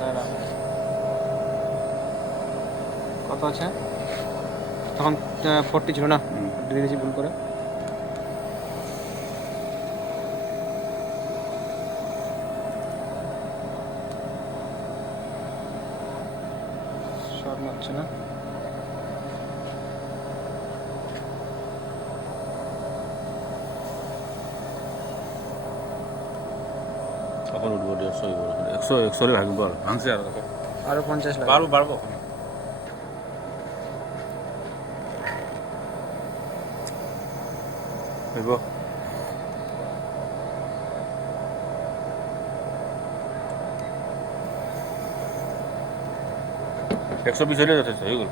দাঁড়া, কত আছে তখন? 40 ছিল না, দিয়ে দিয়েছি ভুল করে। শর্ট মারছে না। কখন উঠবো? 150 100 ভাঙবো, আর ভাঙছে আর আরো 50 লাগবে। বাড়বো বাড়বো। হইব 120 হলে যথেষ্ট হয়ে গেল।